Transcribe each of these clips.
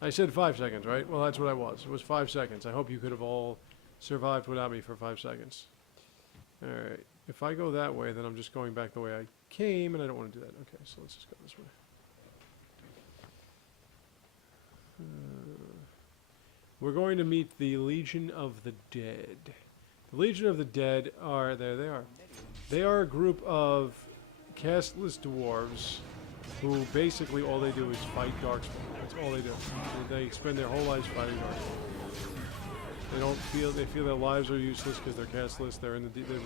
I said 5 seconds, right? Well, that's what I was. It was 5 seconds. I hope you could have all survived without me for 5 seconds. Alright. If I go that way, then I'm just going back the way I came, and I don't want to do that. Okay, so let's just go this way. We're going to meet the Legion of the Dead. The Legion of the Dead are... There they are. They are a group of castless dwarves who basically all they do is fight Darkspawn. That's all they do. They spend their whole lives fighting Darkspawn. They feel their lives are useless because they're castless. They're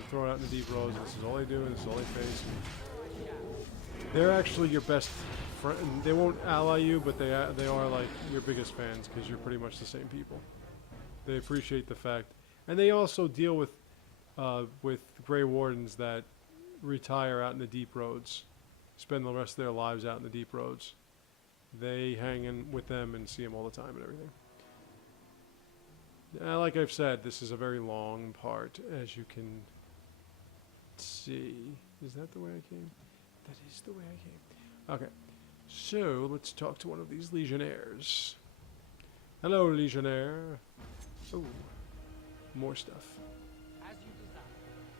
thrown out in the deep roads. This is all they do, and this is all they face. They're actually your best friend. They won't ally you, but they are like your biggest fans because you're pretty much the same people. They appreciate the fact, and they also deal with Grey Wardens that retire out in the deep roads, spend the rest of their lives out in the deep roads. They hang in with them and see them all the time and everything. Like I've said, this is a very long part, as you can see. Is that the way I came? That is the way I came. Okay, so let's talk to one of these Legionnaires. Hello, Legionnaire. Oh, more stuff.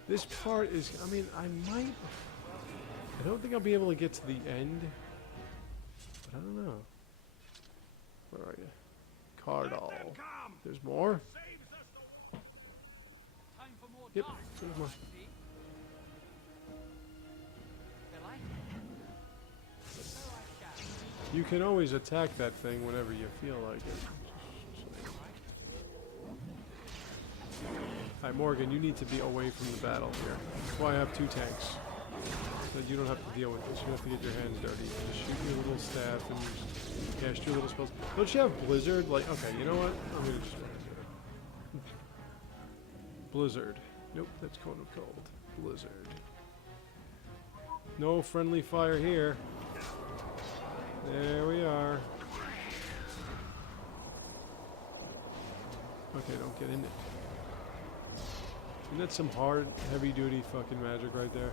This part is, I mean, I don't think I'll be able to get to the end, but I don't know. Where are you? Cardall. There's more? Yep, there's more. You can always attack that thing whenever you feel like it. Hi, Morgan, you need to be away from the battle here. That's why I have 2 tanks. So that you don't have to deal with this. You don't have to get your hands dirty. Just shoot your little staff and cast your little spells. Don't you have Blizzard? Like, okay, you know what? I'm gonna just... Blizzard. Nope, that's Cone of Cold. Blizzard. No friendly fire here. There we are. Okay, don't get in it. Isn't that some hard, heavy-duty fucking magic right there?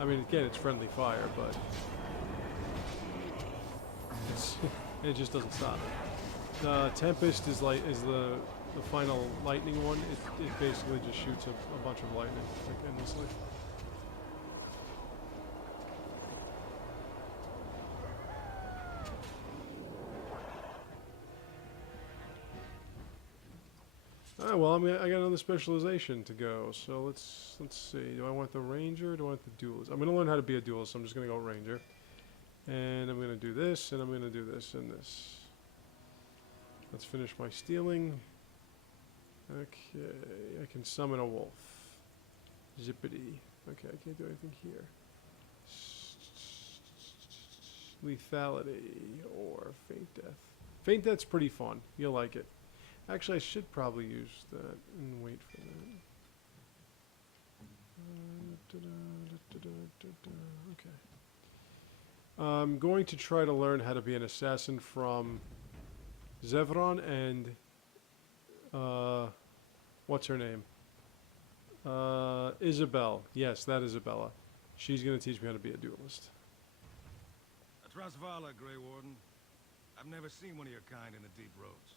I mean, again, it's friendly fire, but it just doesn't stop it. Tempest is the final lightning one. It basically just shoots a bunch of lightning like endlessly. Alright, well, I got another specialization to go, so let's see. Do I want the ranger or do I want the duelist? I'm going to learn how to be a duelist, so I'm just going to go ranger. And I'm going to do this, and I'm going to do this and this. Let's finish my stealing. Okay, I can summon a wolf. Zippity. Okay, I can't do anything here. Lethality or faint death. Faint death's pretty fun. You'll like it. Actually, I should probably use that and wait for that. Okay. I'm going to try to learn how to be an assassin from Zevron and what's her name? Isabel. Yes, that Isabella. She's going to teach me how to be a duelist. Trasvala, Grey Warden. I've never seen one of your kind in the deep roads.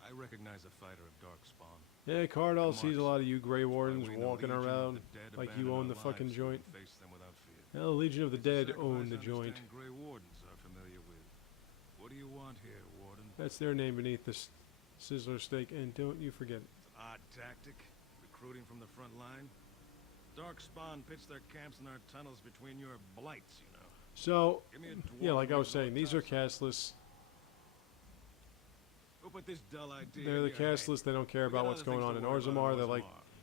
I recognize a fighter of Darkspawn. Yeah, Cardall sees a lot of you Grey Wardens walking around like you own the fucking joint. Yeah, the Legion of the Dead own the joint. Grey Wardens are familiar with. What do you want here, Warden? That's their name beneath the Sizzler stake, and don't you forget it. It's an odd tactic, recruiting from the front line. Darkspawn pitch their camps in our tunnels between your blights, you know. So, yeah, like I was saying, these are castless. They're the castless. They don't care about what's going on in Orzammar.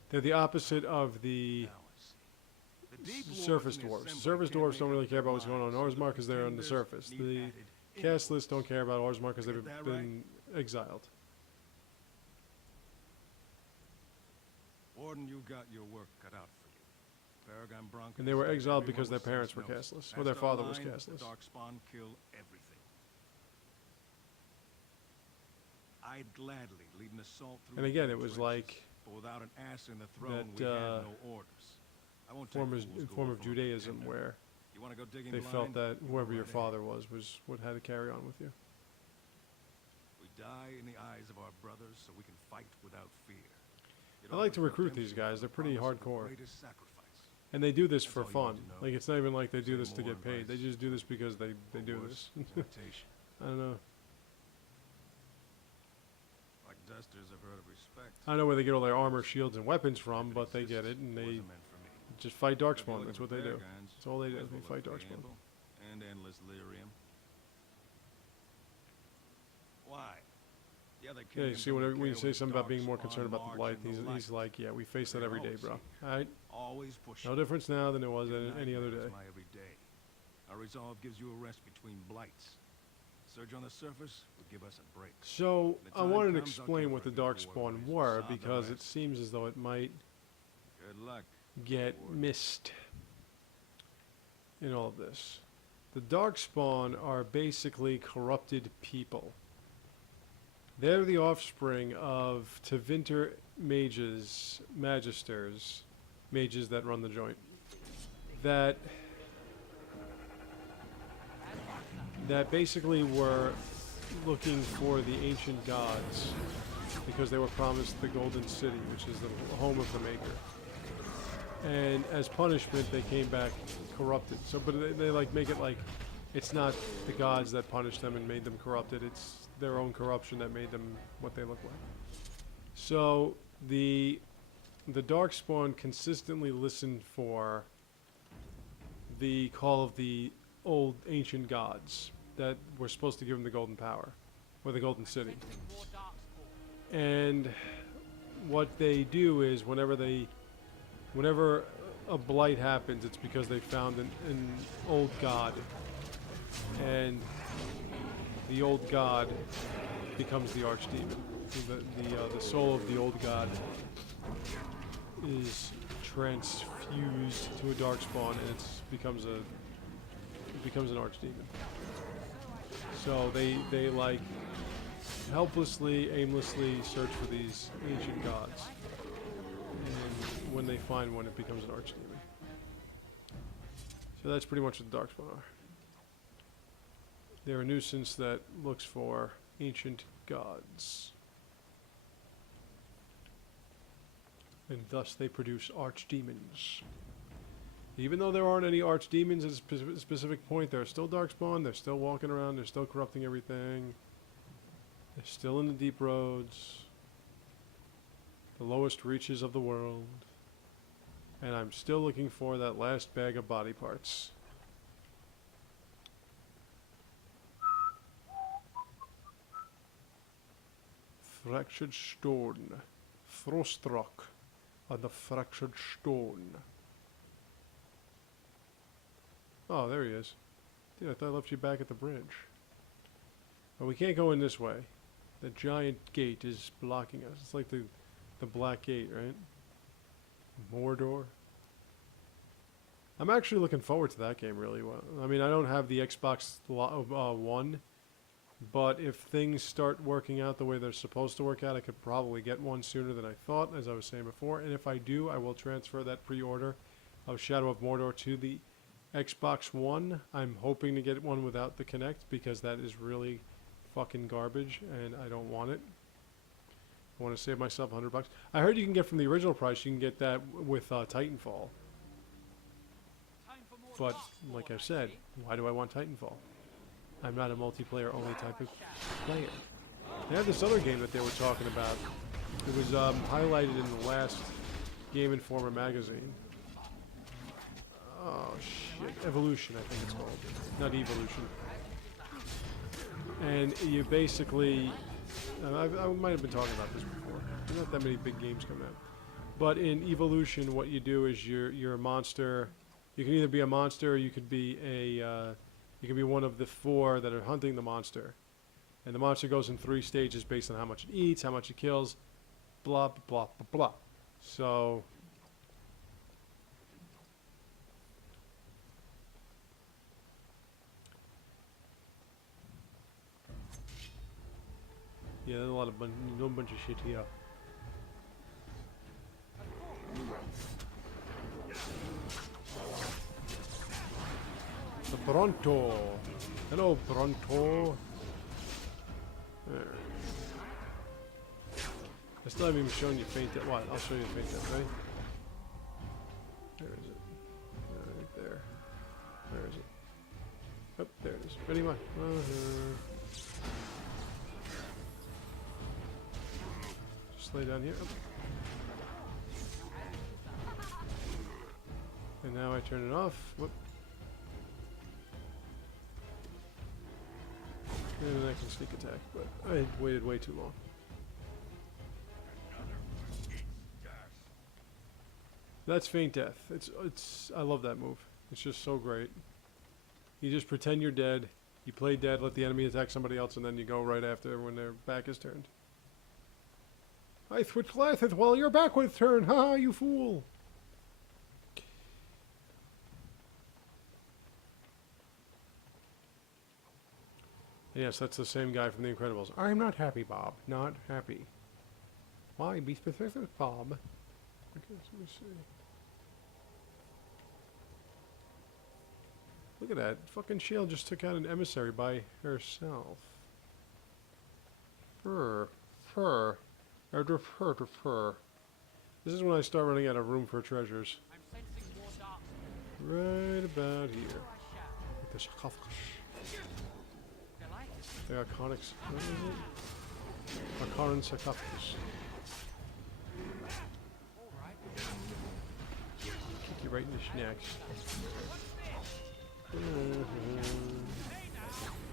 They're the opposite of the surface dwarves. Surface dwarves don't really care about what's going on in Orzammar because they're on the surface. The castless don't care about Orzammar because they've been exiled. Warden, you got your work cut out for you. Paragon Branka, and they were exiled because their parents were castless, or their father was castless. Darkspawn kill everything. I'd gladly lead an assault through. And again, it was like but without an ass in the throne, we had no orders. I won't form of Judaism where You want to go digging they blind? felt that You whoever go your right father was what had to carry on with you. We die in the eyes of our brothers so we can fight without fear. It I like to offers recruit these redemption guys. for They're the pretty promise of the hardcore. greatest sacrifice. And they do this That's for all you fun. need to know. Like, it's not even like they do Say this to more get paid. They advice. just do this because they Or do worse, this. imitation. I don't know. Like dusters, I've heard of respect. I don't know where they get all their armor, shields, and weapons from, but they get it, and they Wasn't meant for me. just fight If you're Darkspawn. looking That's for what they do. paragons, That's all they do. might as They well fight look for Darkspawn. amble and endless lyrium. Why? Yeah, they Yeah, you can't see, even when you care say with something about being more Darkspawn concerned about the march Blight, and the he's light. like, yeah, we face that They every day, always bro. see. Alright? Always pushing. No difference now than it was Good any other nightmare day. is my everyday. Our resolve gives you a rest between blights. Surge on the surface would give us a break. So, The I time wanted to comes, I'll explain care what for the a good war Darkspawn when we were, sod the because it rest. seems as though it might Good luck. get Warden. missed in all of this. The Darkspawn are basically corrupted people. They're the offspring of Tevinter mages, magisters, mages that run the joint. That basically were looking for the ancient gods because they were promised the Golden City, which is the home of the Maker. And as punishment, they came back corrupted. So, but they like make it like it's not the gods that punished them and made them corrupted. It's their own corruption that made them what they look like. So the Darkspawn consistently listened for the call of the old ancient gods that were supposed to give them the golden power, or the golden city. And what they do is whenever a blight happens, it's because they found an old god, and the old god becomes the archdemon. The soul of the old god is transfused to a darkspawn, and it becomes an archdemon. So they like helplessly, aimlessly search for these ancient gods, and when they find one, it becomes an archdemon. So that's pretty much what the Darkspawn are. They're a nuisance that looks for ancient gods, and thus they produce archdemons. Even though there aren't any archdemons at a specific point, they're still Darkspawn, they're still walking around, they're still corrupting everything. They're still in the deep roads, the lowest reaches of the world. And I'm still looking for that last bag of body parts. Fractured stone. Frost rock on the fractured stone. Oh, there he is. Dude, I thought I left you back at the bridge. But we can't go in this way. The giant gate is blocking us. It's like the black gate, right? Mordor. I'm actually looking forward to that game really well. I mean, I don't have the Xbox One, but if things start working out the way they're supposed to work out, I could probably get one sooner than I thought, as I was saying before. And if I do, I will transfer that pre-order of Shadow of Mordor to the Xbox One. I'm hoping to get one without the Kinect, because that is really fucking garbage, and I don't want it. I want to save myself $100. I heard you can get from the original price, you can get that with Titanfall. But, like I said, why do I want Titanfall? I'm not a multiplayer-only type of player. They had this other game that they were talking about. It was highlighted in the last Game Informer magazine. Oh, shit. Evolution, I think it's called. Not Evolution. And you basically... I might have been talking about this before. There's not that many big games coming out. But in Evolution, what you do is you're a monster. You can either be a monster, or you could be you can be one of the 4 that are hunting the monster. And the monster goes in 3 stages based on how much it eats, how much it kills, blah, blah, blah, blah. So... yeah, there's a lot of no bunch of shit here. Pronto. Hello, Pronto. There. I still haven't even shown you faint death. What? I'll show you faint death, right? Where is it? Right there. Where is it? Oh, there it is. Ready, one. Just lay down here. Oh. And now I turn it off. Whoop. And then I can sneak attack, but I waited way too long. That's faint death. It's I love that move. It's just so great. You just pretend you're dead. You play dead, let the enemy attack somebody else, and then you go right after when their back is turned. I switched left while your back was turned. Ha, you fool. Yes, that's the same guy from The Incredibles. I'm not happy, Bob. Not happy. Why? Be specific, Bob. Okay, let me see. Look at that. Fucking Shield just took out an emissary by herself. Fur. This is when I start running out of room for treasures. Right about here. Like the sarcophagus. The iconic. What is it? Iconic sarcophagus. Kick you right in the snacks.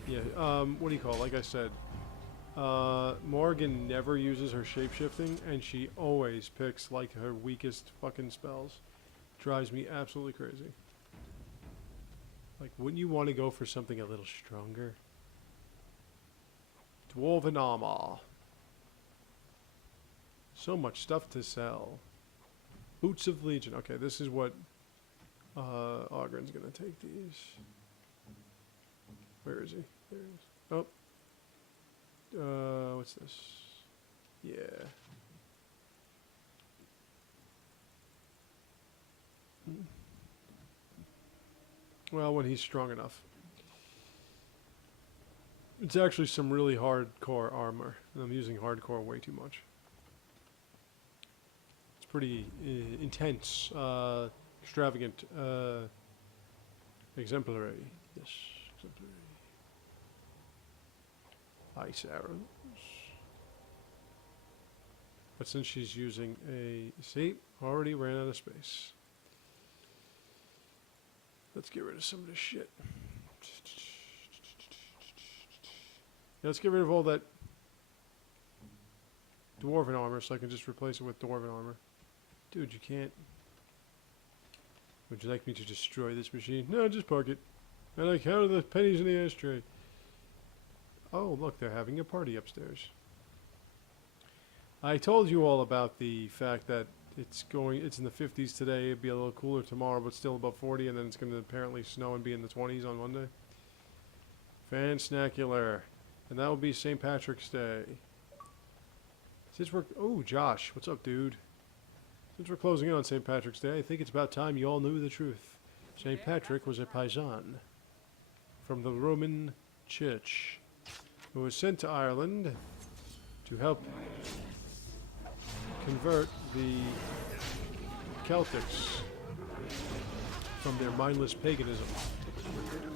Yeah, what do you call it? Like I said, Morgan never uses her shapeshifting, and she always picks, like, her weakest fucking spells. Drives me absolutely crazy. Like, wouldn't you want to go for something a little stronger? Dwarven armor. So much stuff to sell. Boots of Legion. Okay, this is what Ogren's gonna take these. Where is he? There he is. Oh. What's this? Yeah. Well, when he's strong enough. It's actually some really hardcore armor, and I'm using hardcore way too much. It's pretty intense, extravagant, exemplary. Yes, exemplary. Ice arrows. But since she's using a... See? Already ran out of space. Let's get rid of some of this shit. Yeah, let's get rid of all that dwarven armor so I can just replace it with dwarven armor. Dude, you can't... Would you like me to destroy this machine? No, just park it. And I counted the pennies in the ashtray. Oh, look, they're having a party upstairs. I told you all about the fact that it's in the 50s today, it'll be a little cooler tomorrow, but still above 40, and then it's going to apparently snow and be in the 20s on Monday. Fan-snacular. And that will be St. Patrick's Day. Since we're... Oh, Josh. What's up, dude? Since we're closing in on St. Patrick's Day, I think it's about time you all knew the truth. St. Patrick was a paisan from the Roman Church who was sent to Ireland to help convert the Celtics from their mindless paganism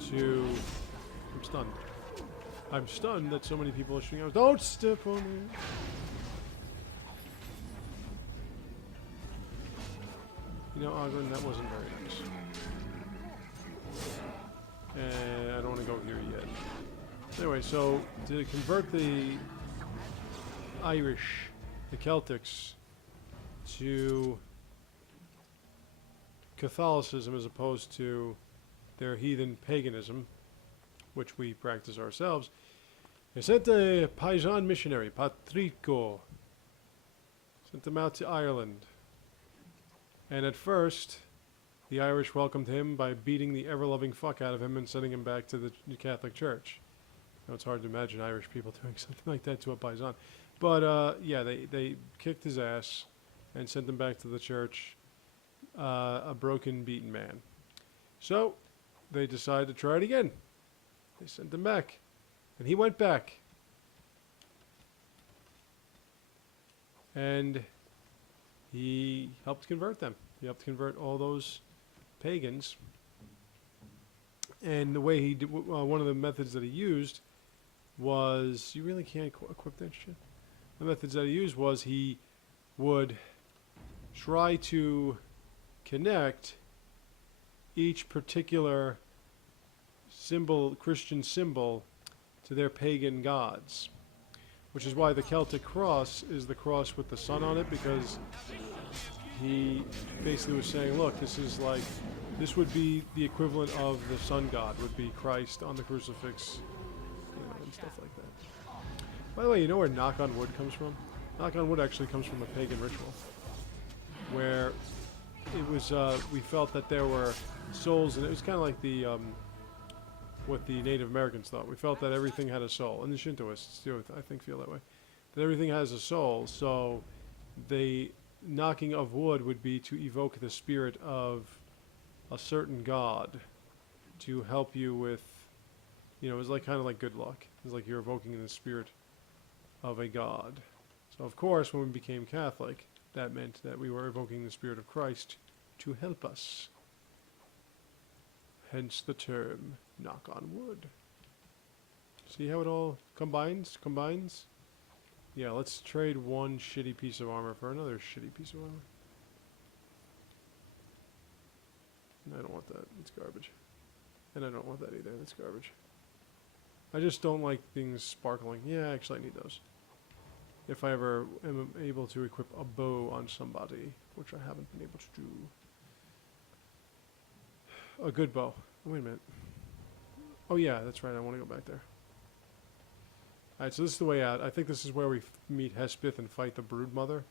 to... I'm stunned. I'm stunned that so many people are shooting out. Don't step on me! You know, Ogren, that wasn't very nice. And I don't want to go here yet. Anyway, so to convert the Irish, the Celtics, to Catholicism as opposed to their heathen paganism, which we practice ourselves, they sent a paisan missionary, Patrico, sent them out to Ireland. And at first, the Irish welcomed him by beating the ever-loving fuck out of him and sending him back to the Catholic Church. Now, it's hard to imagine Irish people doing something like that to a paisan. But, yeah, they kicked his ass and sent him back to the church, a broken, beaten man. So, they decided to try it again. They sent him back. And he went back. And he helped convert them. He helped convert all those pagans. And the way he did, one of the methods that he used was, you really can't equip that shit. The methods that he used was he would try to connect each particular symbol, Christian symbol, to their pagan gods. Which is why the Celtic cross is the cross with the sun on it, because he basically was saying, look, this is like, this would be the equivalent of the sun god, would be Christ on the crucifix, and stuff like that. By the way, you know where knock on wood comes from? Knock on wood actually comes from a pagan ritual, where it was, we felt that there were souls, and it was kind of like the, what the Native Americans thought. We felt that everything had a soul, and the Shintoists too, I think, feel that way. That everything has a soul, so the knocking of wood would be to evoke the spirit of a certain god to help you with, it was like kind of like good luck. It was like you're evoking the spirit of a god. So of course, when we became Catholic, that meant that we were evoking the spirit of Christ to help us. Hence the term knock on wood. See how it all combines? Yeah, let's trade one shitty piece of armor for another shitty piece of armor. And I don't want that. It's garbage. And I don't want that either. That's garbage. I just don't like things sparkling. Yeah, actually I need those. If I ever am able to equip a bow on somebody, which I haven't been able to do. A good bow. Oh, wait a minute. Oh yeah, that's right. I want to go back there. Alright, so this is the way out. I think this is where we meet Hespith and fight the Broodmother.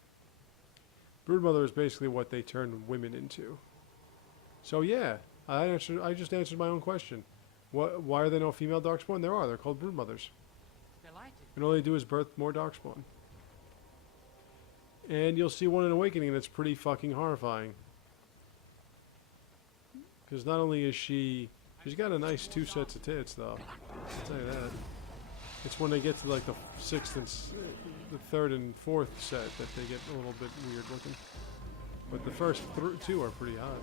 Broodmother is basically what they turn women into. So yeah, I just answered my own question. Why are there no female Darkspawn? There are. They're called Broodmothers. And all they do is birth more Darkspawn. And you'll see one in Awakening that's pretty fucking horrifying. Because not only is she's got a nice 2 sets of tits, though. I'll tell you that. It's when they get to like the 6th and the 3rd and 4th set that they get a little bit weird looking. But the first 2 are pretty hot.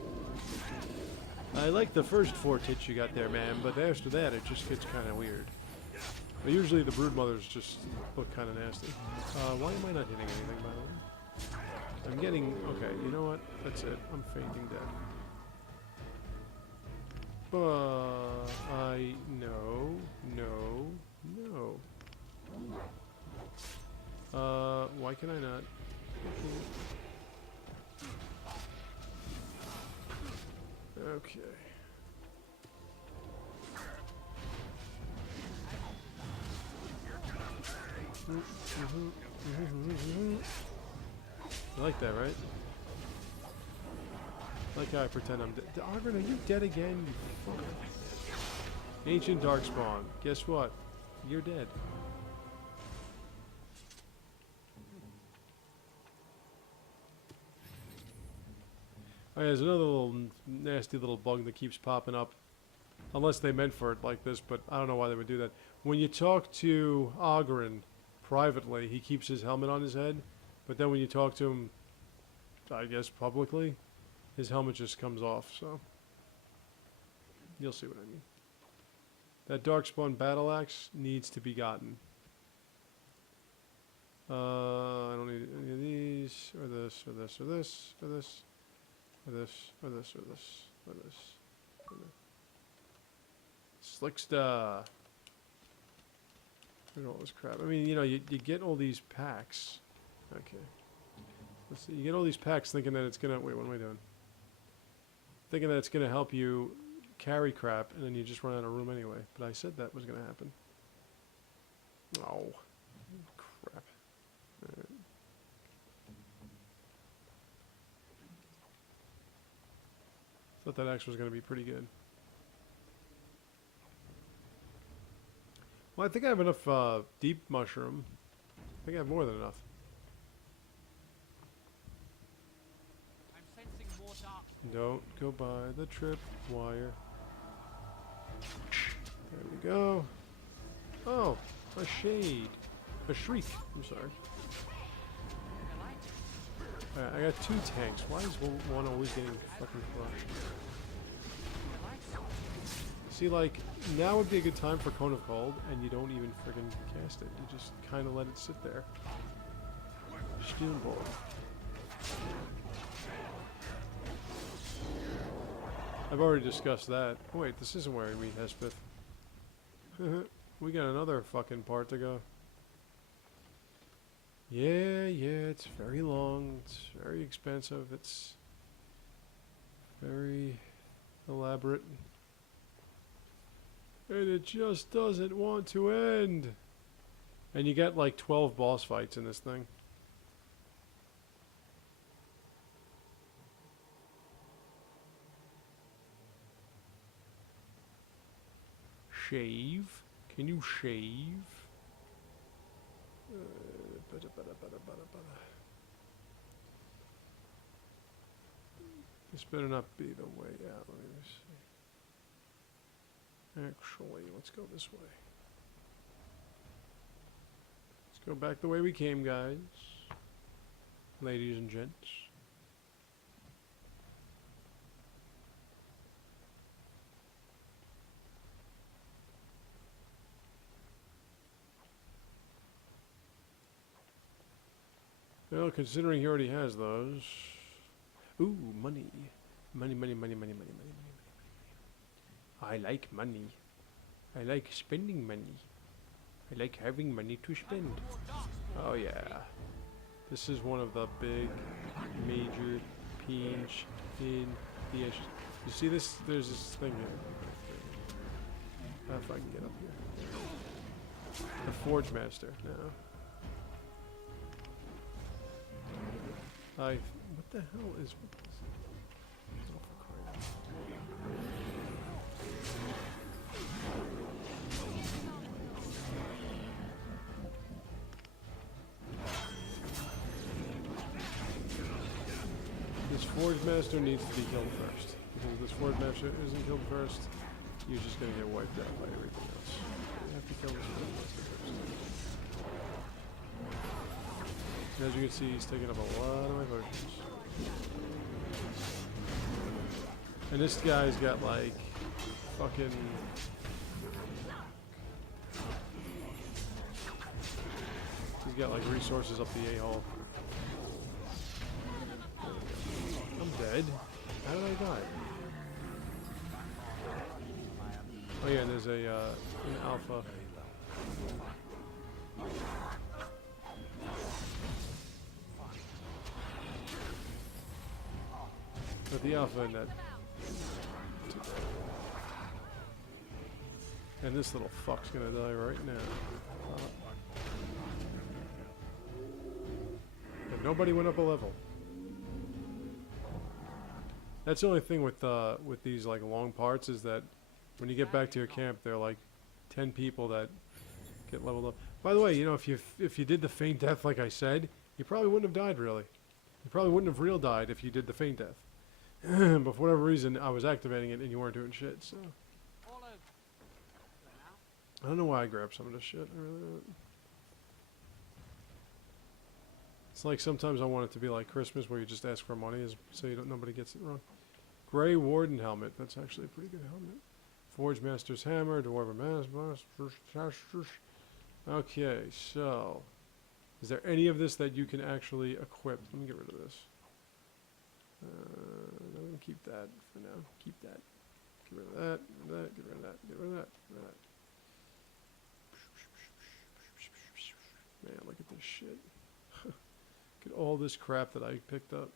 I like the first 4 tits you got there, man, but after that it just gets kind of weird. But usually the Broodmothers just look kind of nasty. Why am I not hitting anything, by the way? I'm getting... Okay, you know what? That's it. I'm fainting dead. But no. Why can I not? Okay. You like that, right? Like how I pretend I'm dead. Arvin, are you dead again? You fucker. Ancient Darkspawn. Guess what? You're dead. Oh, yeah, there's another little nasty little bug that keeps popping up. Unless they meant for it like this, but I don't know why they would do that. When you talk to Ogren privately, he keeps his helmet on his head. But then when you talk to him, I guess publicly, his helmet just comes off, so. You'll see what I mean. That Darkspawn battle axe needs to be gotten. I don't need any of these, or this, or this, or this, or this, or this, or this, or this, or this, or this. Slicksta. Look at all this crap. I mean, you know, you get all these packs. Okay. Let's see. You get all these packs thinking that it's gonna... Wait, what am I doing? Thinking that it's gonna help you carry crap, and then you just run out of room anyway. But I said that was gonna happen. Oh. Crap. Alright. Thought that axe was gonna be pretty good. Well, I think I have enough deep mushroom. I think I have more than enough. I'm sensing more dark. Don't go by the trip wire. There we go. Oh, a shade. A shriek. I'm sorry. Alright, I got 2 tanks. Why is one always getting fucking crushed? See, like, now would be a good time for Cone of Cold, and you don't even friggin' cast it. You just kind of let it sit there. Steel Ball. I've already discussed that. Oh, wait, this isn't where we meet Hespith. We got another fucking part to go. Yeah, it's very long. It's very expensive. It's very elaborate. And it just doesn't want to end. And you get like 12 boss fights in this thing. Shave? Can you shave? This better not be the way out. Let me see. Actually, let's go this way. Let's go back the way we came, guys. Ladies and gents. Well, considering he already has those. Ooh, money. Money. I like money. I like spending money. I like having money to spend. Oh yeah. This is one of the big, major pinch in the issue. You see this? There's this thing here. If I can get up here. The Forge Master. No. What the hell is with this? Oh, for crying out. This Forge Master needs to be killed first. Because if this Forge Master isn't killed first, you're just gonna get wiped out by everything else. You have to kill this Forge Master first. As you can see, he's taking up a lot of my potions. And this guy's got like fucking... He's got like resources up the a-hole. I'm dead. How did I die? Oh yeah, there's a an alpha. But the alpha in that. And this little fuck's gonna die right now. But nobody went up a level. That's the only thing with these like long parts is that when you get back to your camp, there are like 10 people that get leveled up. By the way, you know, if you did the feint death like I said, you probably wouldn't have died really. You probably wouldn't have real died if you did the feint death. But for whatever reason, I was activating it and you weren't doing shit, so. I don't know why I grabbed some of this shit. I really don't. It's like sometimes I want it to be like Christmas where you just ask for money so you don't, nobody gets it wrong. Gray Warden Helmet. That's actually a pretty good helmet. Forge Master's Hammer. Dwarven Masters. Okay, so. Is there any of this that you can actually equip? Let me get rid of this. I'm going to keep that for now. Keep that. Get rid of that. Get rid of that. Get rid of that. Get rid of that. Get rid of that. Man, look at this shit. Look at all this crap that I picked up.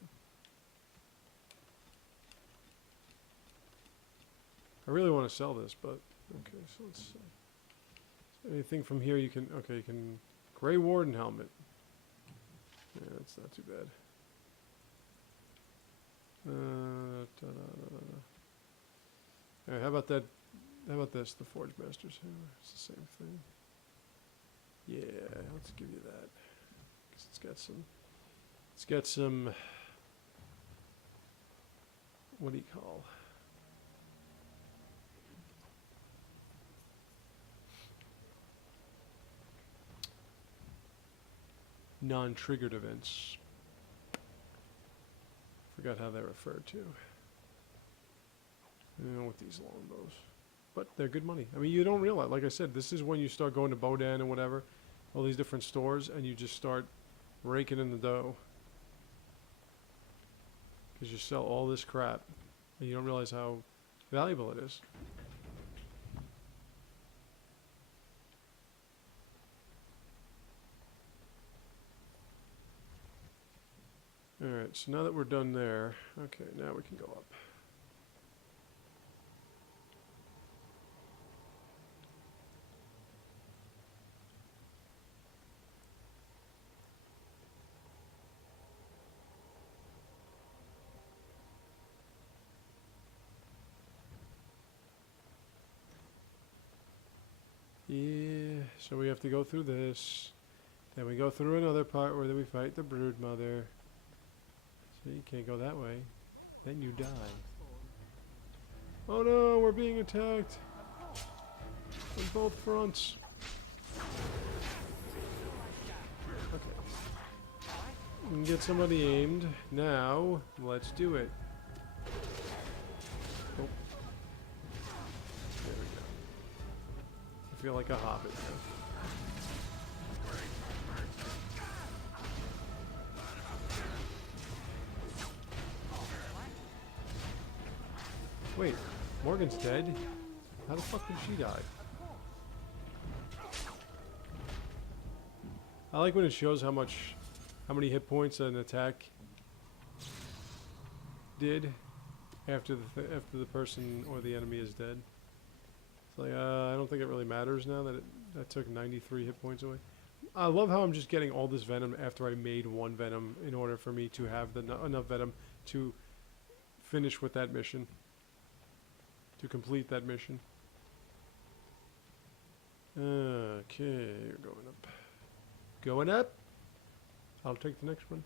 I really want to sell this, but okay, so let's see. Anything from here you can, okay, you can, Grey Warden Helmet. Yeah, that's not too bad. Alright, how about that? How about this? The Forge Master's Hammer. It's the same thing. Yeah, let's give you that. 'Cause it's got some. It's got some. What do you call? non-triggered events. Forgot how they're referred to. With these longbows. But they're good money. I mean, you don't realize, like I said, this is when you start going to Bodan and whatever, all these different stores, and you just start raking in the dough. Because you sell all this crap, and you don't realize how valuable it is. Alright, so now that we're done there, okay, now we can go up. Yeah, so we have to go through this. Then we go through another part where we fight the Broodmother. So you can't go that way. Then you die. Oh no, we're being attacked on both fronts. Okay. We can get somebody aimed. Now, let's do it. Oh. There we go. I feel like a hobbit now. Wait, Morgan's dead? How the fuck did she die? I like when it shows how many hit points an attack did after the person or the enemy is dead. It's like, I don't think it really matters now that that took 93 hit points away. I love how I'm just getting all this venom after I made one venom in order for me to have enough venom to finish with that mission. To complete that mission. Okay, you're going up. Going up? I'll take the next one.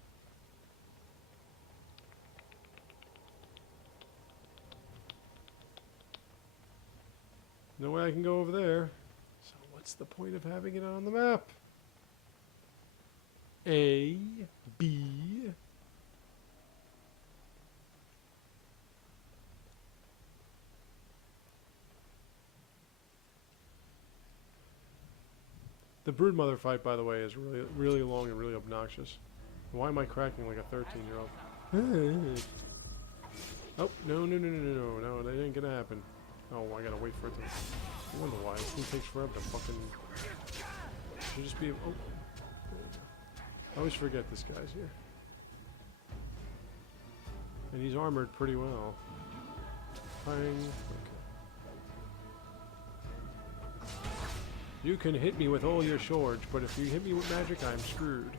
No way I can go over there. So what's the point of having it on the map? A, B. The Broodmother fight, by the way, is really, really long and really obnoxious. Why am I cracking like a 13-year-old? Oh, no, that ain't gonna happen. Oh, I gotta wait for it to... I wonder why. This thing takes forever to fucking... Should just be... Oh. There you go. I always forget this guy's here. And he's armored pretty well. Bang. Okay. You can hit me with all your swords, but if you hit me with magic, I'm screwed.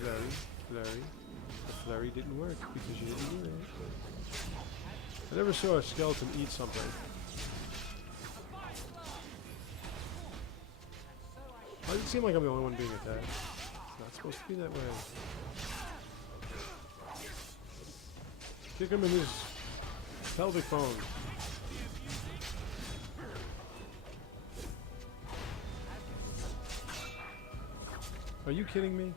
Flurry. The flurry didn't work because you didn't do it. I never saw a skeleton eat something. Why does it seem like I'm the only one being attacked? It's not supposed to be that way. Kick him in his pelvic bone. Are you kidding me?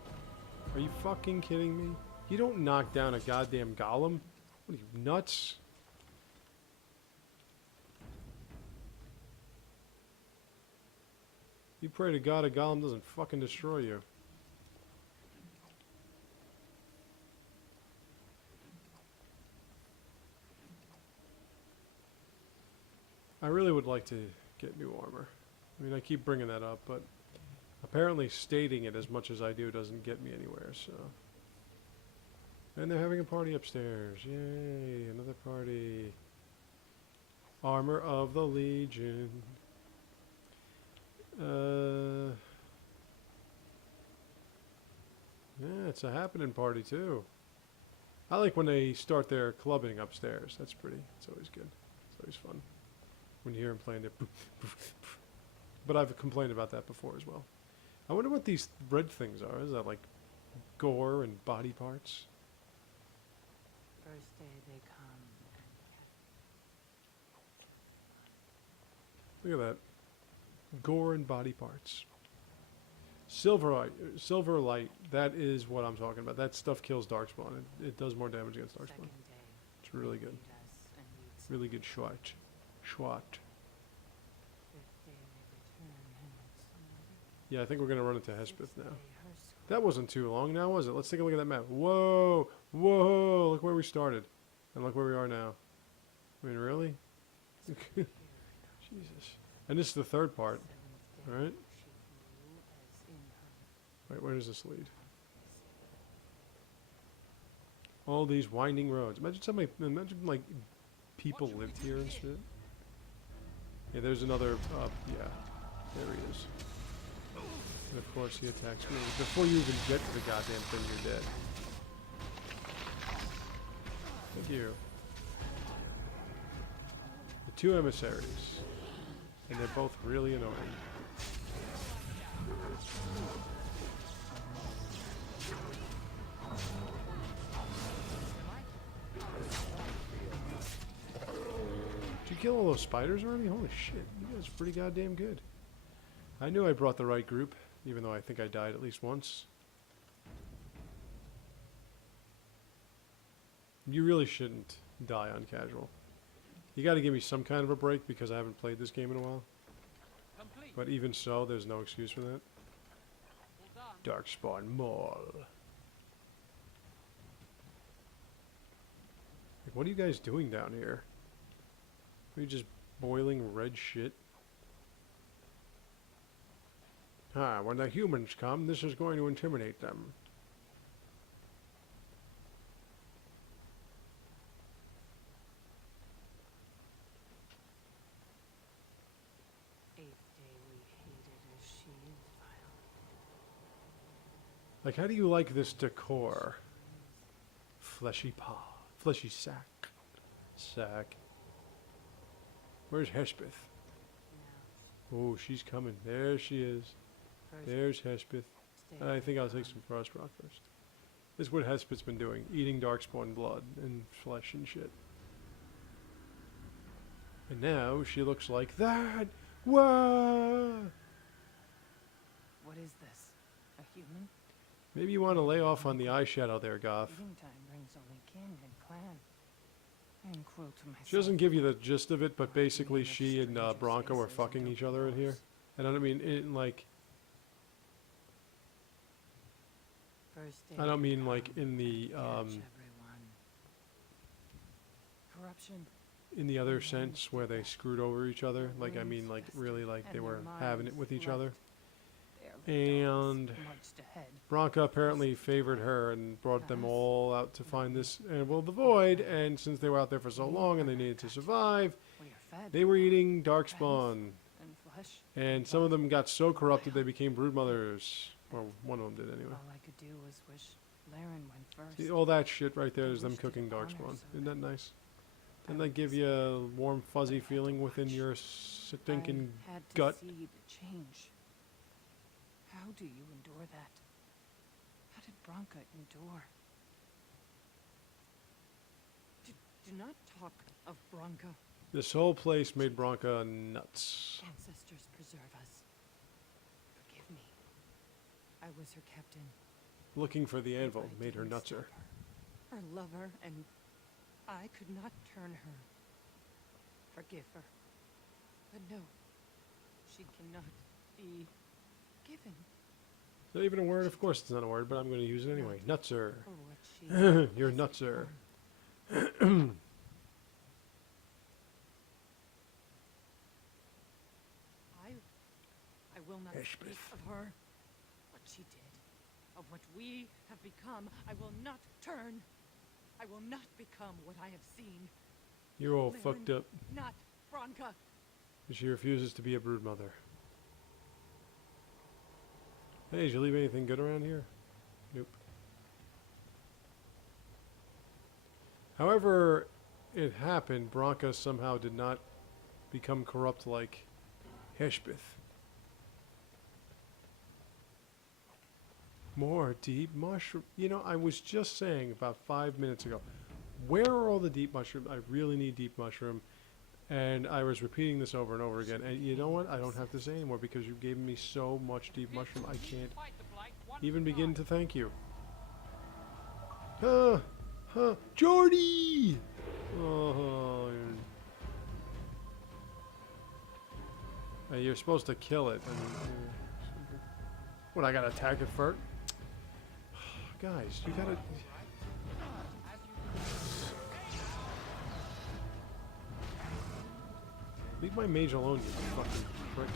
Are you fucking kidding me? You don't knock down a goddamn golem. What are you, nuts? You pray to God a golem doesn't fucking destroy you. I really would like to get new armor. I mean, I keep bringing that up, but apparently stating it as much as I do doesn't get me anywhere, so... And they're having a party upstairs. Yay, another party. Armor of the Legion. Yeah, it's a happening party too. I like when they start their clubbing upstairs. That's pretty. It's always good. It's always fun. When you hear them playing it. But I've complained about that before as well. I wonder what these red things are. Is that like gore and body parts? First day they come and Look at that. Gore and body parts. Silverlight. That is what I'm talking about. That stuff kills Darkspawn. It does more damage against Darkspawn. It's really good. Really good shot. Shot. Yeah, I think we're gonna run into Hespith now. That wasn't too long now, was it? Let's take a look at that map. Whoa! Whoa! Look where we started. And look where we are now. I mean, really? Jesus. And this is the third part. Alright? Wait, where does this lead? All these winding roads. Imagine like, people lived here and shit. Yeah, there's another, yeah. There he is. And of course he attacks me. Before you even get to the goddamn thing, you're dead. Thank you. The two emissaries. And they're both really annoying. Did you kill all those spiders already? Holy shit, you guys are pretty goddamn good. I knew I brought the right group, even though I think I died at least once. You really shouldn't die on casual. You gotta give me some kind of a break because I haven't played this game in a while. But even so, there's no excuse for that. Darkspawn Mall. Like, what are you guys doing down here? Are you just boiling red shit? Ah, when the humans come, this is going to intimidate them. Like, how do you like this decor? Fleshy paw. Fleshy sack. Sack. Where's Hespith? Oh, she's coming. There she is. There's Hespith. I think I'll take some Frostbrock first. This is what Hespith's been doing. Eating Darkspawn blood and flesh and shit. And now she looks like that. Whoa! What is this? A human? Maybe you want to lay off on the eyeshadow there, Goth. Eating time brings only kin and clan. I am cruel to myself. She doesn't give you the gist of it, but basically she and Branka were fucking each other in here. And I don't mean in like... I don't mean like in the corruption. In the other sense where they screwed over each other. Like I mean like really like they were having it with each other. And Branka apparently favored her and brought them all out to find this well the void, and since they were out there for so long and they needed to survive, they were eating Darkspawn. And some of them got so corrupted they became Broodmothers. Or one of them did anyway. All I could do was wish Laren went first. See, all that shit right there is them cooking Darkspawn. Isn't that nice? Doesn't that give you a warm fuzzy feeling within your stinking gut? I had to see the change. How do you endure that? How did Branka endure? Do not talk of Branka. This whole place made Branka nuts. Ancestors preserve us. Forgive me. I was her captain. Looking for the anvil made her nutser. Her lover, and I could not turn her. Forgive her. But no, she cannot be given. Is that even a word? Of course it's not a word, but I'm going to use it anyway. Nutser. For what she You're nutser. I will not speak Hespith. of her. What she did. Of what we have become. I will not turn. I will not become what I have seen. You're all Laren, fucked up. Not Branka. She refuses to be a broodmother. Hey, did you leave anything good around here? Nope. However it happened, Branka somehow did not become corrupt like Hespith. More deep mushroom. You know, I was just saying about 5 minutes ago, where are all the deep mushrooms? I really need deep mushroom. And I was repeating this over and over again. And you know what? I don't have to say anymore because you gave me so much deep mushroom. I can't even begin to thank you. Jordy! Oh, you're supposed to kill it. What, I gotta attack it first? Guys, you gotta... Leave my mage alone, you fucking prick.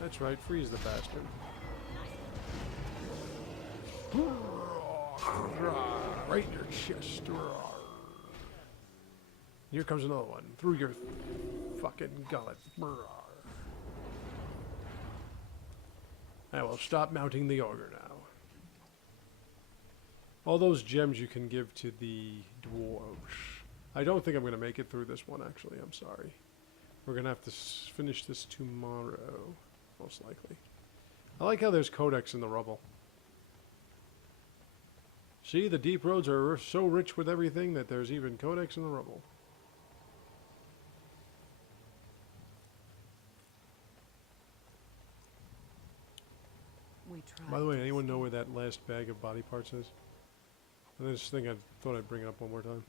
That's right, freeze the bastard. Right in your chest. Here comes another one. Through your fucking gullet. I will stop mounting the ogre now. All those gems you can give to the dwarves. I don't think I'm going to make it through this one, actually. I'm sorry. We're going to have to finish this tomorrow, most likely. I like how there's codex in the rubble. See, the deep roads are so rich with everything that there's even codex in the rubble. By the way, anyone know where that last bag of body parts is? And this thing, I thought I'd bring it up one more time.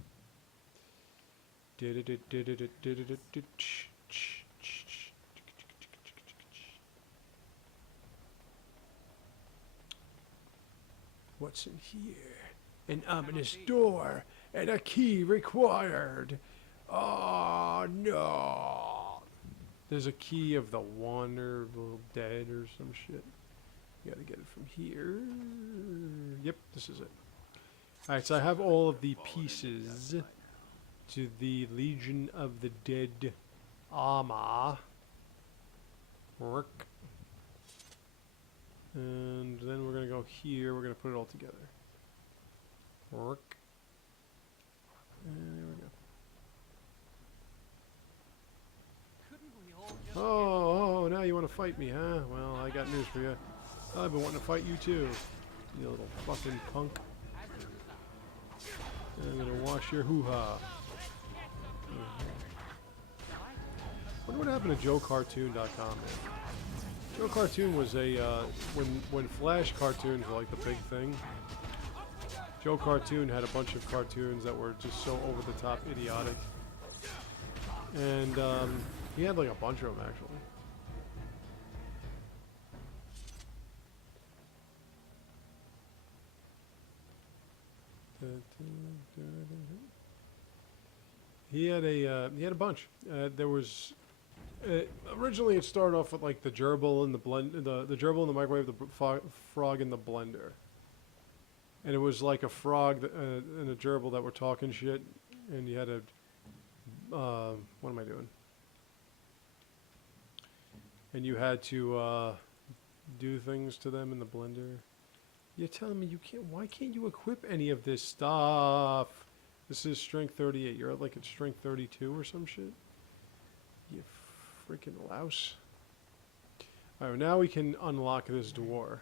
What's in here? An ominous door and a key required. Oh no! There's a key of the Wanderer Dead or some shit. You gotta get it from here. Yep, this is it. Alright, so I have all of the pieces to the Legion of the Dead armor. Work. And then we're going to go here. We're going to put it all together. Work. And there we go. Oh, now you want to fight me, huh? Well, I got news for you. I've been wanting to fight you too, you little fucking punk. And I'm going to wash your hoo-ha. Wonder what happened to JoeCartoon.com, man. Joe Cartoon was a, when Flash cartoons were like the big thing, Joe Cartoon had a bunch of cartoons that were just so over-the-top idiotic. And, he had like a bunch of them, actually. He had a bunch. There was... originally, it started off with like the gerbil and the gerbil in the microwave, the frog in the blender, and it was like a frog and a gerbil that were talking shit, and you had a what am I doing? And you had to do things to them in the blender. You're telling me you can't? Why can't you equip any of this stuff? This is strength 38. You're at like at strength 32 or some shit. You freaking louse. Alright, now we can unlock this door.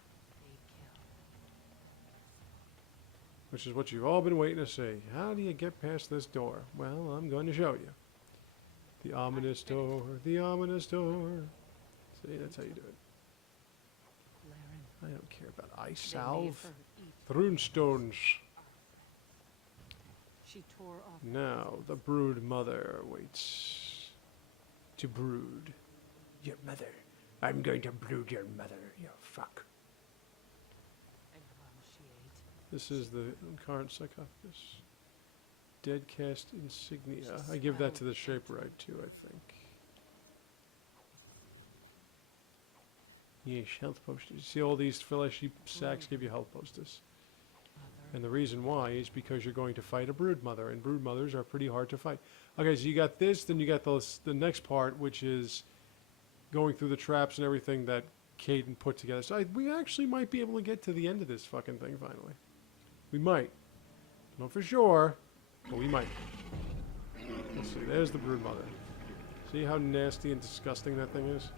Which is what you've all been waiting to see. How do you get past this door? Well, I'm going to show you. The ominous door, the ominous door. See, that's how you do it. I don't care about ice salve. Runestones. Now, the Broodmother waits to brood. Your mother. I'm going to brood your mother, you fuck. This is the current sarcophagus. Dead cast insignia. I give that to the Shaperite too, I think. Yes, health posters. See, all these fleshy sacks give you health posters. And the reason why is because you're going to fight a broodmother, and broodmothers are pretty hard to fight. Okay, so you got this, then you got the next part, which is going through the traps and everything that Caden put together. So we actually might be able to get to the end of this fucking thing finally. We might. Not for sure, but we might. Let's see, there's the broodmother. See how nasty and disgusting that thing is?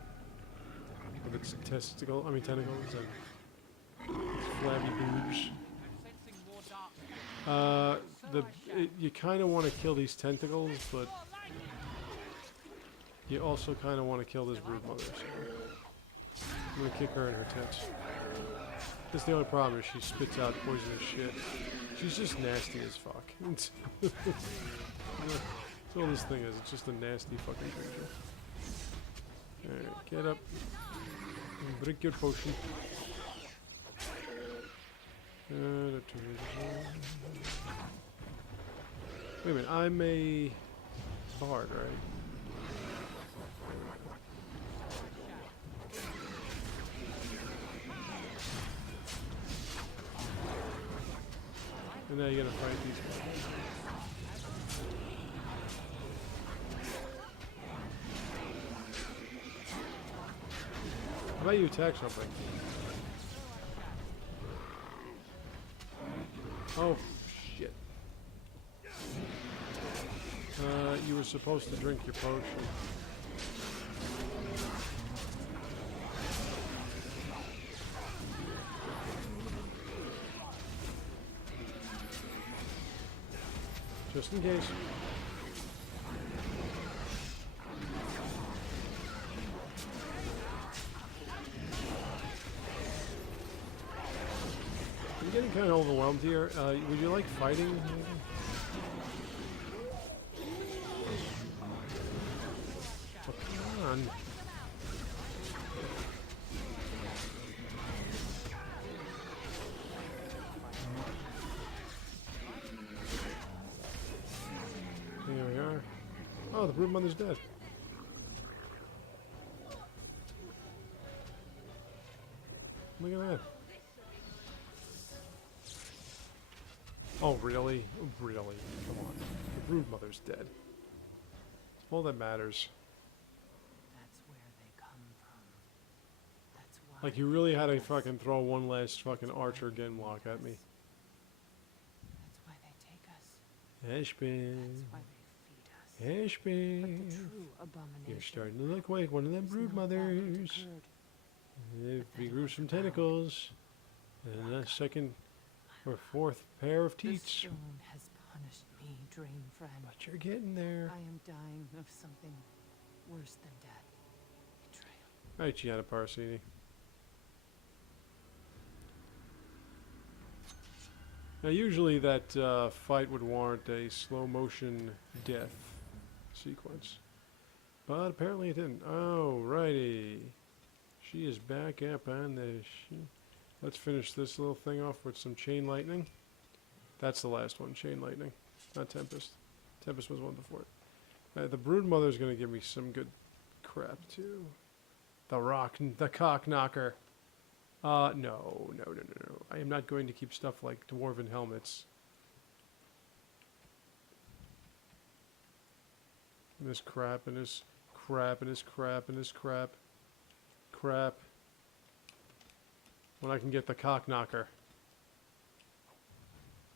With its tentacles and its flabby boobs. You kind of want to kill these tentacles, but you also kind of want to kill this Broodmother. So I'm going to kick her in her tits. That's the only problem is she spits out poisonous shit. She's just nasty as fuck. That's all this thing is. It's just a nasty fucking creature. Alright, get up. And drink your potion. Wait a minute, I'm a bard, right? And now you're gonna fight these guys. How about you attack something? Oh, shit. You were supposed to drink your potion. Just in case. I'm getting kind of overwhelmed here. Would you like fighting? Maybe? Oh, come on. Here we are. Oh, the Broodmother's dead. Look at that. Oh, really? Oh, really? Come on. The Broodmother's dead. That's all that matters. That's where they come from. That's why. Like, you really had to fucking throw one last fucking archer gun block at me. That's why they take us. Hespith. That's why they feed us. But the Hespith. true abomination. You're starting to look like one of them is not that Broodmothers. which occurred, They grew some tentacles. And a second or fourth pair of The teats. stone has punished me, Drain friend. But you're getting there. I am dying of something worse than death. Betrayal. Alright, Gianna Parsini. Now, usually that fight would warrant a slow motion death sequence. But apparently it didn't. Oh, righty. She is back up on the... Let's finish this little thing off with some chain lightning. That's the last one, chain lightning. Not Tempest. Tempest was one before it. The Broodmother is going to give me some good crap, too. The cock knocker. No. I am not going to keep stuff like dwarven helmets. And this crap, and this crap, and this crap, and this crap. Crap. When I can get the cock knocker.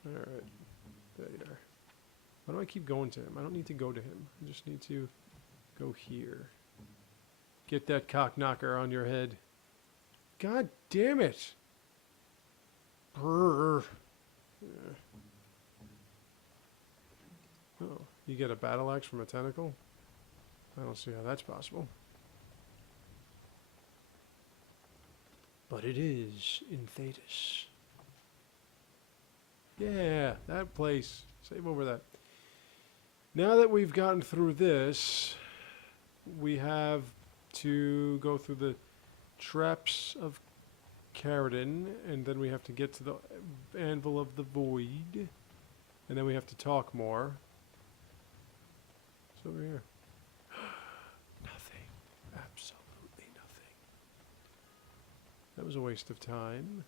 Alright. There you are. Why do I keep going to him? I don't need to go to him. I just need to go here. Get that cock knocker on your head. God damn it! Brrr. Yeah. Oh, you get a battle axe from a tentacle? I don't see how that's possible. But it is in Thetis. Yeah, that place. Save over that. Now that we've gotten through this, we have to go through the traps of Caridin, and then we have to get to the Anvil of the Void, and then we have to talk more. It's over here. Nothing. Absolutely nothing. That was a waste of time.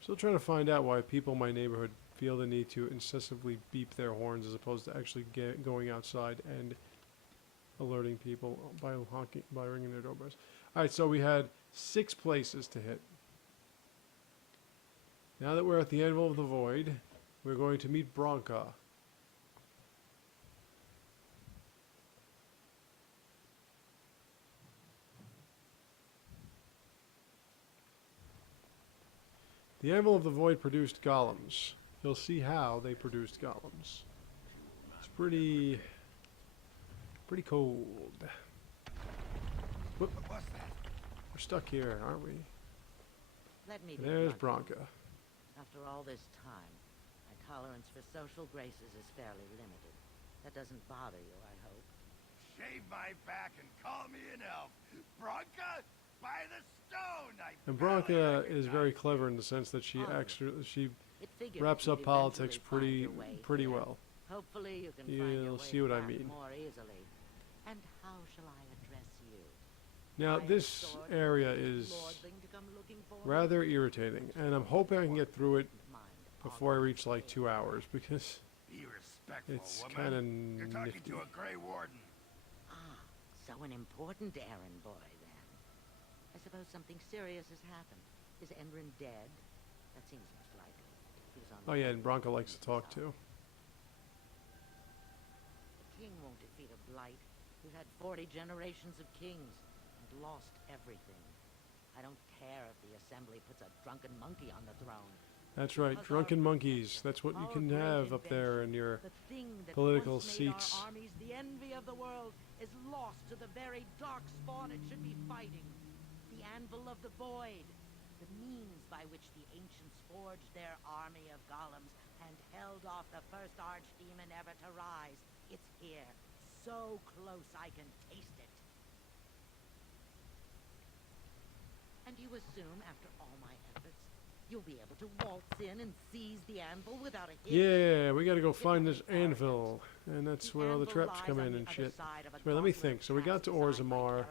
Still trying to find out why people in my neighborhood feel the need to incessantly beep their horns as opposed to actually going outside and alerting people by ringing their doorbells. Alright, so we had 6 places to hit. Now that we're at the Anvil of the Void, we're going to meet Branka. The Anvil of the Void produced golems. You'll see how they produced golems. It's pretty cold. Whoop. What was that? We're stuck here, aren't we? Let me be There's blunt. Branka. After all this time, my tolerance for social graces is fairly limited. That doesn't bother you, I hope. Shave my back and call me an elf. Branka, by the stone. And Branka is very clever in the sense that she actually It figured wraps you'd up politics eventually find your way pretty here. well. Hopefully you can You'll find your way see what I back mean. more easily. And how shall I address you? Now I am this sort of area a is lordling to come looking for rather irritating, and I'm hoping I can get through it Mind before I boggling reach like 2 hours because Be respectful, it's woman. kind of You're talking nifty. to a Grey Warden. Ah, so an important errand boy, then. I suppose something serious has happened. Is Enrin dead? That seems most likely. He was on Oh the yeah, and front Branka likes to lines talk himself. too. The king won't defeat a blight who had 40 generations of kings and lost everything. I don't care if the assembly puts a drunken monkey on the throne. That's right, Because drunken our monkeys. protector, That's what you our can great have up there in your The thing that political once made seats. our armies the envy of the world is lost to the very dark spawn it should be fighting. The anvil of the void. The means by which the ancients forged their army of golems and held off the first archdemon ever to rise. It's here. So close I can taste it. And you assume, after all my efforts, you'll be able to waltz in and seize the anvil without a hitch? Yeah, we gotta go find this anvil, and that's where all the traps come in and shit. Wait, let me think. So we got to Orzammar.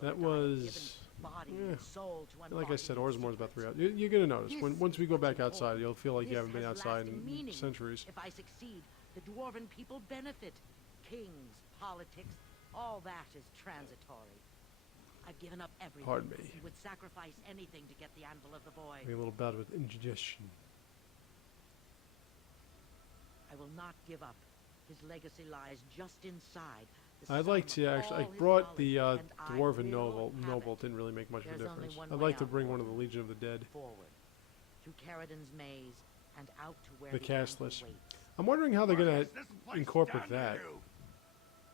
That was, like I said, Orzammar's about 3 hours. You're gonna notice once we go back outside, you'll feel like you haven't been outside in centuries. If I succeed, the dwarven people benefit. Kings, politics, all that is transitory. I've given up everything. Pardon me. Would sacrifice anything to get the anvil of the void. Having a little bout with indigestion. I will not give up. His legacy lies just inside. I'd like to actually. I brought the dwarven noble. Didn't really make much of a There's only difference. one I'd way like to out, bring one of Warden. the Legion of the Dead. Forward, through Caradon's maze, and out to where The the anvil castless. waits. I'm wondering how they're gonna What has this place incorporate done to that. you?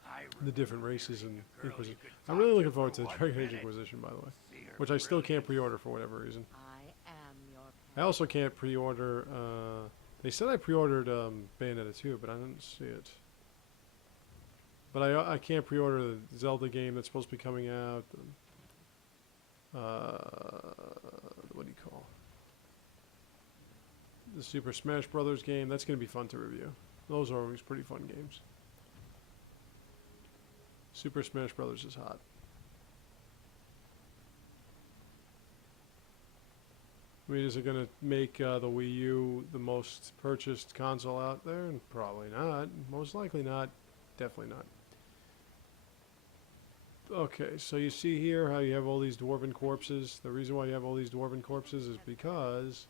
I The different remember races marrying and a girl you Inquisition. could I'm talk really to looking forward for to 1 Dragon Age minute. Inquisition, by the way, See her which I still can't brilliance. pre-order for whatever reason. I am your I also can't pre-order. They said I pre-ordered Bayonetta 2, but I didn't see it. But I can't pre-order the Zelda game that's supposed to be coming out. What do you call the Super Smash Brothers game? That's going to be fun to review. Those are always pretty fun games. Super Smash Brothers is hot. I mean, is it going to make the Wii U the most purchased console out there? And probably not. Most likely not. Definitely not. Okay, so you see here how you have all these dwarven corpses. The reason why you have all these dwarven corpses is because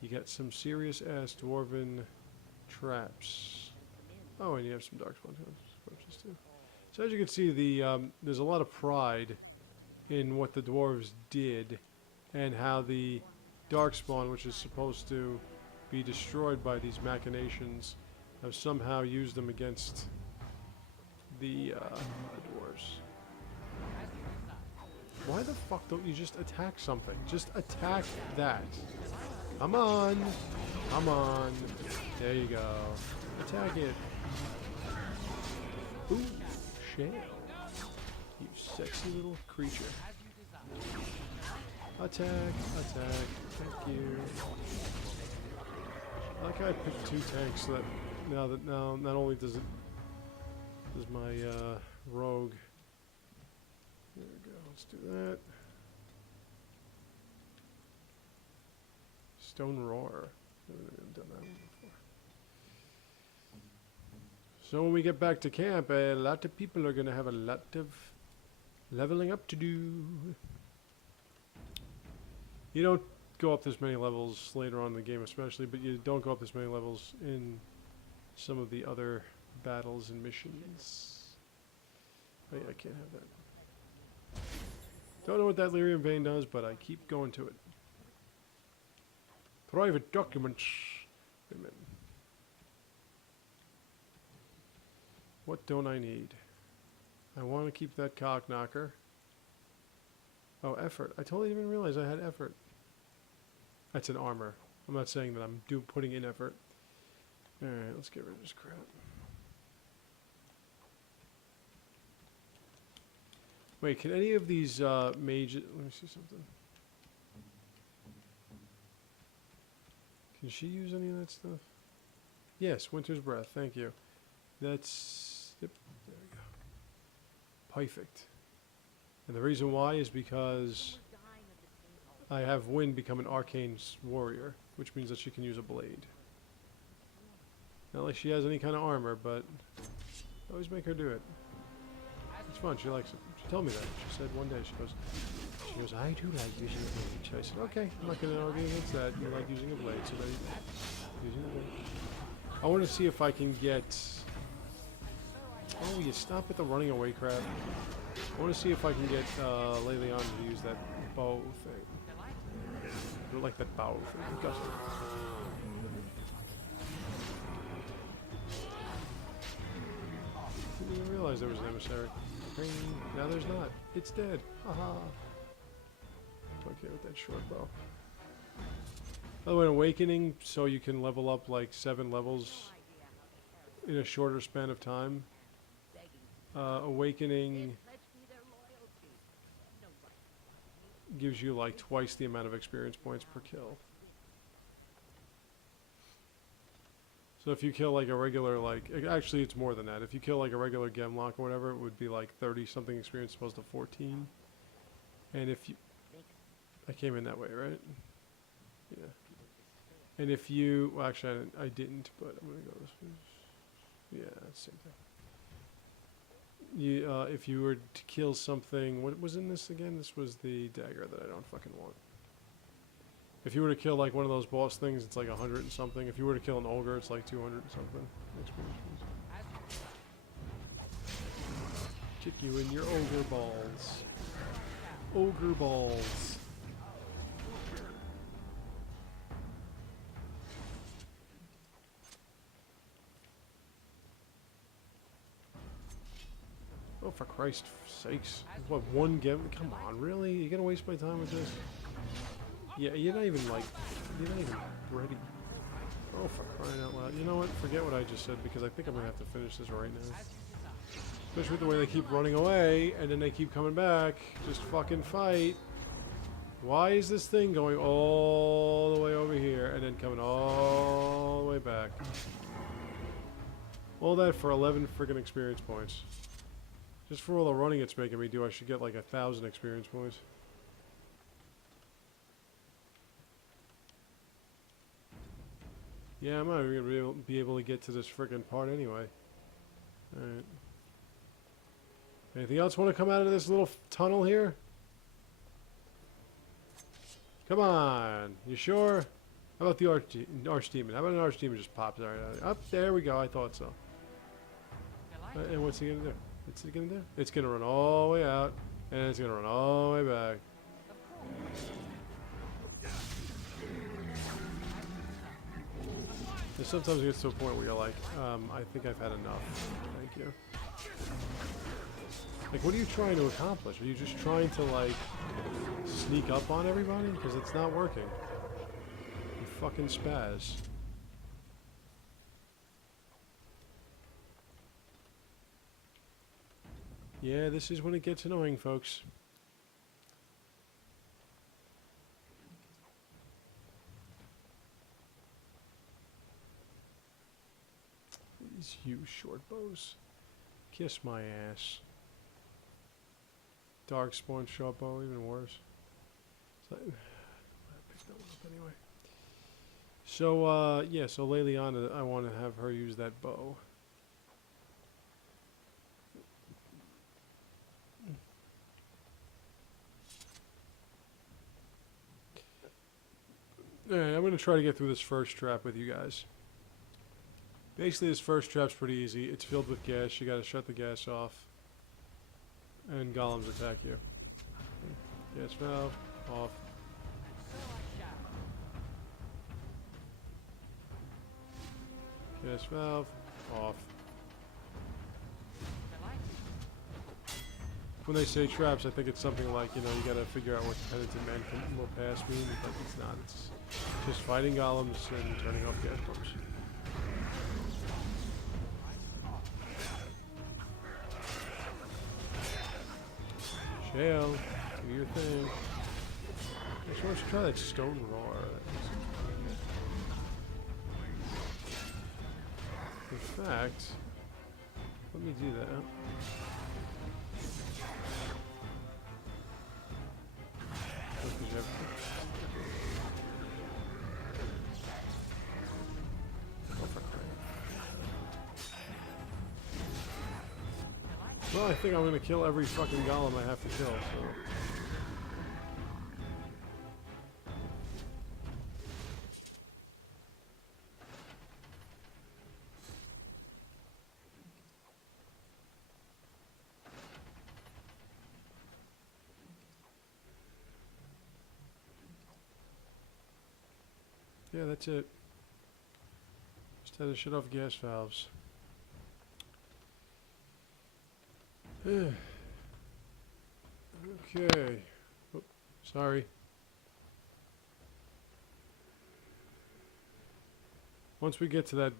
you get some serious ass dwarven traps. Oh, and you have some darkspawn corpses too. So as you can see, there's a lot of pride in what the dwarves did, and how the darkspawn, which is supposed to be destroyed by these machinations, have somehow used them against the dwarves. Why the fuck don't you just attack something? Just attack that. Come on. Come on. There you go. Attack it. Ooh, shit. You sexy little creature. Attack, attack. Thank you. I like how I picked 2 tanks so that now not only does my rogue. There we go. Let's do that. Stone Roar. I've done that one before. So when we get back to camp, a lot of people are going to have a lot of leveling up to do. You don't go up this many levels later on in the game especially, but you don't go up this many levels in some of the other battles and missions. Oh yeah, I can't have that. Don't know what that lyrium vein does, but I keep going to it. Private documents. Wait a minute. What don't I need? I want to keep that cock knocker. Oh, effort. I totally didn't even realize I had effort. That's an armor. I'm not saying that I'm putting in effort. Alright, let's get rid of this crap. Wait, can any of these mages... Let me see something. Can she use any of that stuff? Yes, Winter's Breath. Thank you. That's... Yep, there we go. Perfect. And the reason why is because I have Wind become an arcane warrior, which means that she can use a blade. Not like she has any kind of armor, but I always make her do it. It's fun. She likes it. She told me that. She said one day, she goes, I do like using a blade. I said, okay, I'm not going to argue against that. You like using a blade, so there you go. Using a blade. I want to see if I can get... Oh, you stop with the running away crap. I want to see if I can get Lelion to use that bow thing. I like that bow thing. It doesn't. I didn't even realize there was an emissary. Now there's not. It's dead. Haha. Okay with that short bow. By the way, Awakening, so you can level up like 7 levels in a shorter span of time. Awakening gives you like twice the amount of experience points per kill. So if you kill like a regular, like, actually it's more than that. If you kill like a regular Gemlock or whatever, it would be like 30 something experience as opposed to 14. And if you, I came in that way, right? Yeah. And if you, well actually I didn't, but I'm gonna go this way. Yeah, same thing. You, if you were to kill something, what was in this again? This was the dagger that I don't fucking want. If you were to kill like one of those boss things, it's like 100 and something. If you were to kill an ogre, it's like 200 and something. Kick you in your ogre balls. Ogre balls. Oh, for Christ's sakes. What, one gem? Come on, really? You gonna waste my time with this? Yeah, you're not even ready. Oh, for crying out loud. You know what? Forget what I just said, because I think I'm gonna have to finish this right now. Especially with the way they keep running away, and then they keep coming back. Just fucking fight. Why is this thing going all the way over here, and then coming all the way back? All that for 11 friggin' experience points. Just for all the running it's making me do, I should get like 1,000 experience points. Yeah, I'm not even gonna be able to get to this friggin' part anyway. Alright. Anything else want to come out of this little tunnel here? Come on. You sure? How about the Archdemon? How about an Archdemon just pops right out? Up, there we go. I thought so. And what's he gonna do? What's he gonna do? It's gonna run all the way out, and it's gonna run all the way back. And sometimes it gets to a point where you're like, I think I've had enough. Thank you. Like, what are you trying to accomplish? Are you just trying to, like, sneak up on everybody? Because it's not working. You fucking spaz. Yeah, this is when it gets annoying, folks. These huge short bows. Kiss my ass. Darkspawn short bow, even worse. So, I'll pick that one up anyway. So, yeah, so Leliana, I want to have her use that bow. Alright, I'm going to try to get through this first trap with you guys. Basically, this first trap's pretty easy. It's filled with gas. You got to shut the gas off. And golems attack you. Gas valve, off. Gas valve, off. when they say traps, I think it's something like, you know, you gotta figure out what the penitent man will pass mean, but it's not. It's just fighting golems and turning off gas pumps. Shale, do your thing. I just want to try that stone roar. In fact, let me do that. Well, I think I'm gonna kill every fucking golem I have to kill, so. Yeah, that's it. Just had to shut off gas valves. Okay. Oh, sorry. Once we get to that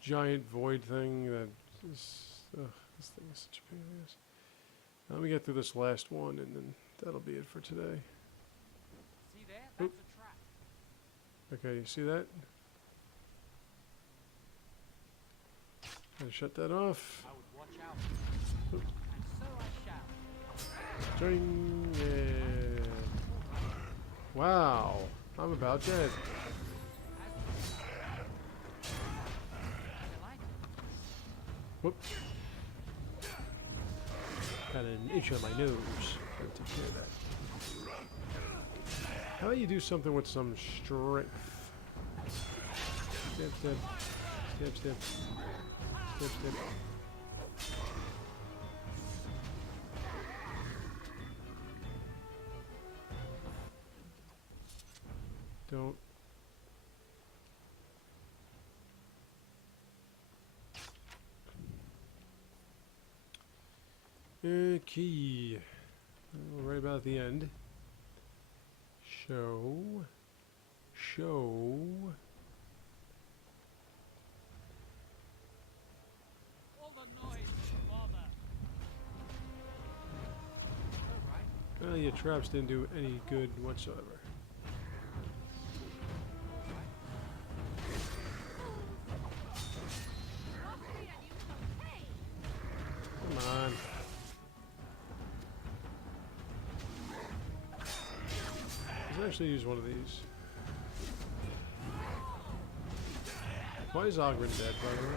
giant void thing, that is, this thing is such a pain in the ass. Let me get through this last one, and then that'll be it for today. See there? That's a trap. Okay, you see that? Gotta shut that off. I would watch out. Oop. And so I shall. Turning. Yeah. Wow, I'm about dead. Whoops. Got an itch on my nose. Gotta take care of that. How about you do something with some strength? Stab, stab. Stab, stab. Stab, stab. Don't. Okay. We're right about at the end. Show. All the noise and bother. All right. Well, your traps didn't do any good whatsoever. Come on. Let's actually use one of these. Why is Ogren dead, by the way?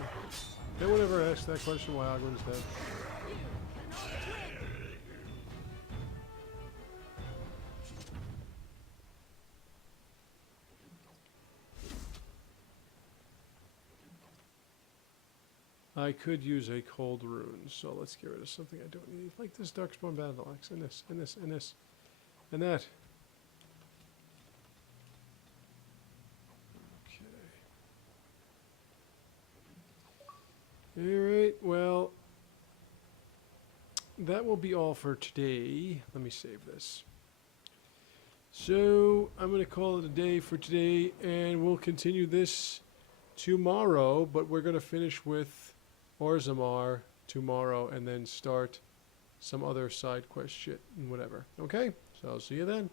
Did anyone ever ask that question, why Ogren's dead? I could use a cold rune, so let's get rid of something I don't need. Like this Darkspawn Battle Axe, and this, and this, and this, and that. Alright, well, that will be all for today. Let me save this. So, I'm going to call it a day for today, and we'll continue this tomorrow, but we're going to finish with Orzammar tomorrow, and then start some other side quest shit and whatever. Okay? So, I'll see you then.